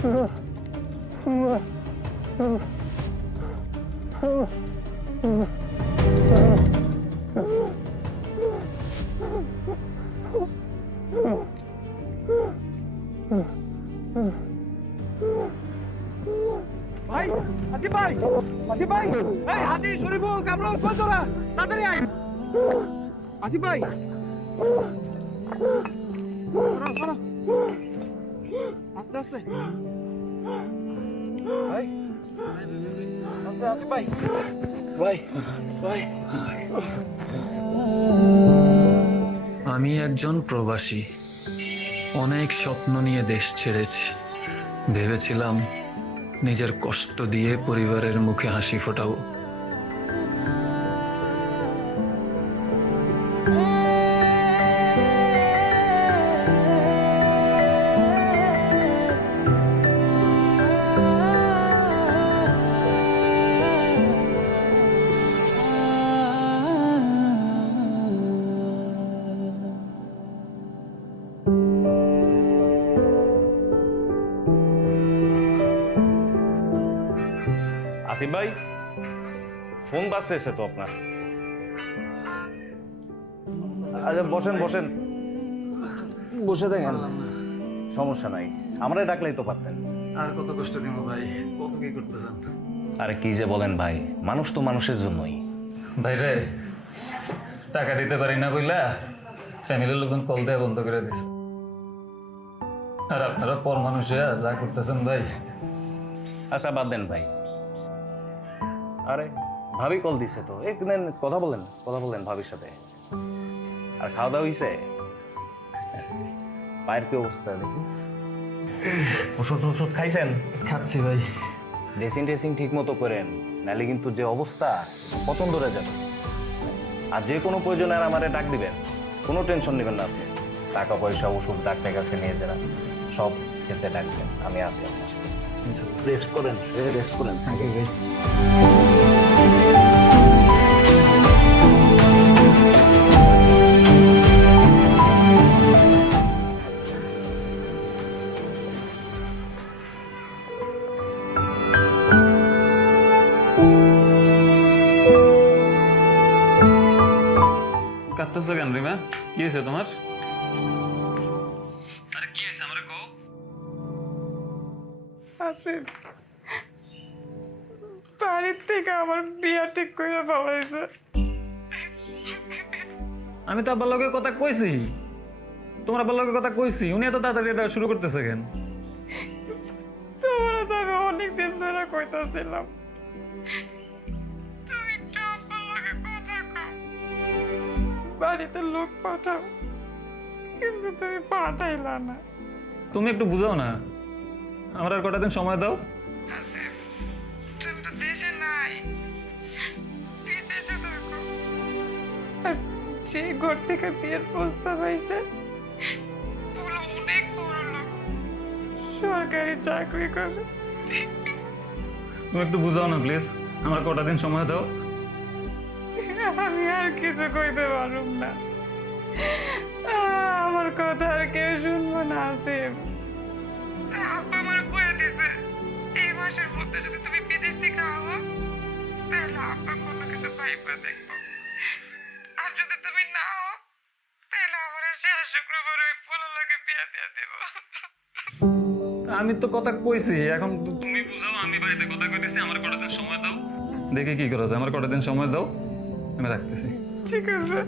ভাই আসিফ ভাই, আসিফ ভাই, এই হাজি শরীফুল কামরুল কই তোরা? তাড়াতাড়ি আয়। আসিফ ভাই, সরো, আস্তে আস্তে ভাই, আস্তে আসিফ ভাই, ভাই ভাই। আমি একজন প্রবাসী, অনেক স্বপ্ন নিয়ে দেশ ছেড়েছি। ভেবেছিলাম নিজের কষ্ট দিয়ে পরিবারের মুখে হাসি ফোটাবো। আসিফ ভাই, ফোন বাজতেছে তো আপনার। আচ্ছা বসেন বসেন, বসে দেখেন, সমস্যা নাই, আমরাই ডাকলেই তো পারতেন। আর কত কষ্ট দিব ভাই, কত কি করতেছেন? আরে কি যে বলেন ভাই, মানুষ তো মানুষের জন্যই। ভাই রে, টাকা দিতে পারি না কইলা ফ্যামিলির লোকজন কল দেয়া বন্ধ করে দিছে। আর আপনারা পর মানুষে যা করতেছেন ভাই। আচ্ছা বাদ দেন ভাই। আরে ভাবি কল দিছে তো, একদিন কথা বলেন ভাবির সাথে। আর খাওয়া দাওয়া হয়েছে? পায়ের কি অবস্থা দেখি? ওষুধ খাইছেন? খাচ্ছি ভাই। ড্রেসিং ঠিক মতো করেন, নাহলে কিন্তু যে অবস্থা পছন্দ হয়ে যাবে। আর যে কোনো প্রয়োজনে আর আমারে ডাক দিবেন, কোনো টেনশন নেবেন না আপনি। টাকা পয়সা ওষুধ ডাক্তার কাছে নিয়ে যারা সব ক্ষেত্রে ডাকবেন, আমি আছি আপনার সাথে। রেস্ট করেন, রেস্ট করেন। কাঁদতেছো কেন রিমা? কি হয়েছে তোমার? আরে কি হয়েছে আমারে কও। আসিফ বাড়ির থেকে আমার বিয়া ঠিক করে ফেলাইছে। আমি তো আব্বার লগে কথা কইছি, তোমার আব্বার লগে কথা কইছি, উনি এত তাড়াতাড়ি এটা শুরু করতেছে কেন? তোমরা তো আমি অনেকদিন ধরে কইতাছিলাম তুমি একটু আব্বার লগে কথা কও, বাড়িতে লোক পাঠাও, কিন্তু তুমি পাঠাইলা না। তুমি একটু বুঝাও না, আমার আর কটা দিন সময় দাও। আসিফ তুমি তো দেশে নাই, বিদেশে থাকো। আর যে ঘর থেকে বিয়ের প্রস্তাব আইছে ওগুলো অনেক বড় লোক, সরকারি চাকরি করে। তুমি একটু বুঝাও না প্লিজ, আমার কটা দিন সময় দাও। আমি আর কিছু কইতে পারুম না, আমার কথা আর কেউ শুনবো না। আসিফ আব্বা আমার কয়ে দিছে এই মাসের মধ্যে যদি তুমি বিদেশ থেকে আও তাহলে আব্বা কোনো কিছু ভাইবা দেখবো, আর যদি তুমি না হও তাহলে আমার শেষ শুক্রবার ওই পোলার লগে বিয়া দিয়া দেব। আমি তো কথা কইছি, এখন তুমি বুঝাও। আমি বাড়িতে কথা কইতেছি, আমার কটা দিন সময় দাও, দেখি কি করা যায়। আমার কটা দিন সময় দাও, আমি রাখতেছি। ঠিক আছে।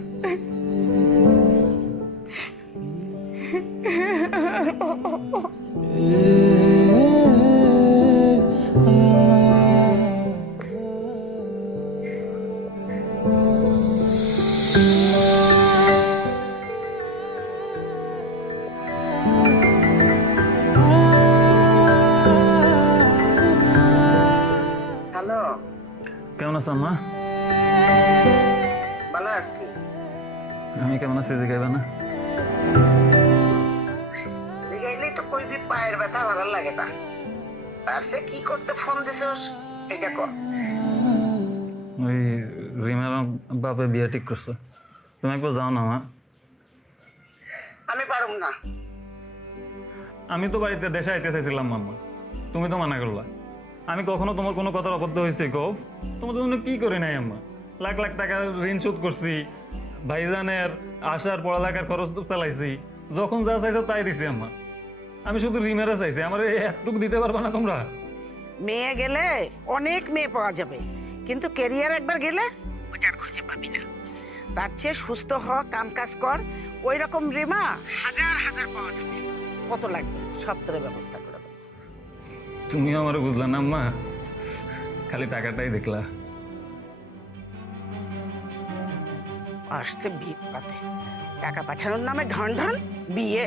হ্যালো, কেমন আছো আম্মা? ভালো আছি। আমি কেমন আছি জিগাইবা না? জিগাইলেই তো কইবি পায়ের ব্যথা ভালো লাগে না, আর সে কি করতে ফোন দিছস এটা কর। ওই রিমার বাপে বিয়ে ঠিক করছে, তুমি একবার যাও না মা। আমি পারুম না। আমি তো বাড়িতে দেশে আইতে চাইছিলাম মাম্মা, তুমি তো মানা করলা। আমি কখনো তোমার কোনো কথার অবদ্ধ হয়েছে কও? তোমার জন্য কি করে নাই আম্মা? লাখ লাখ টাকা ঋণ শোধ করছি, ভাইজানের আসার পড়ালেখার খরচ চালাইছি, যখন যা চাইছো তাই দিছি আম্মা। আমি শুধু রিমেরা চাইছি, আমার একটুকু দিতে পারবা না তোমরা? মেয়ে গেলে অনেক মেয়ে পাওয়া যাবে, কিন্তু ক্যারিয়ার একবার গেলে ওটা আর খুঁজে পাবি না। তার চেয়ে সুস্থ হ, কাম কাজ কর, ওই রকম রিমা হাজার হাজার পাওয়া যাবে। কত লাগবে সব তোর ব্যবস্থা করে দেবো। তুমিও আমার বুঝলা না আম্মা, খালি টাকাটাই দেখলা। আসছে বিয়ে পাতে, টাকা পাঠানোর নামে ঢন ঢন বিয়ে।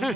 হুম।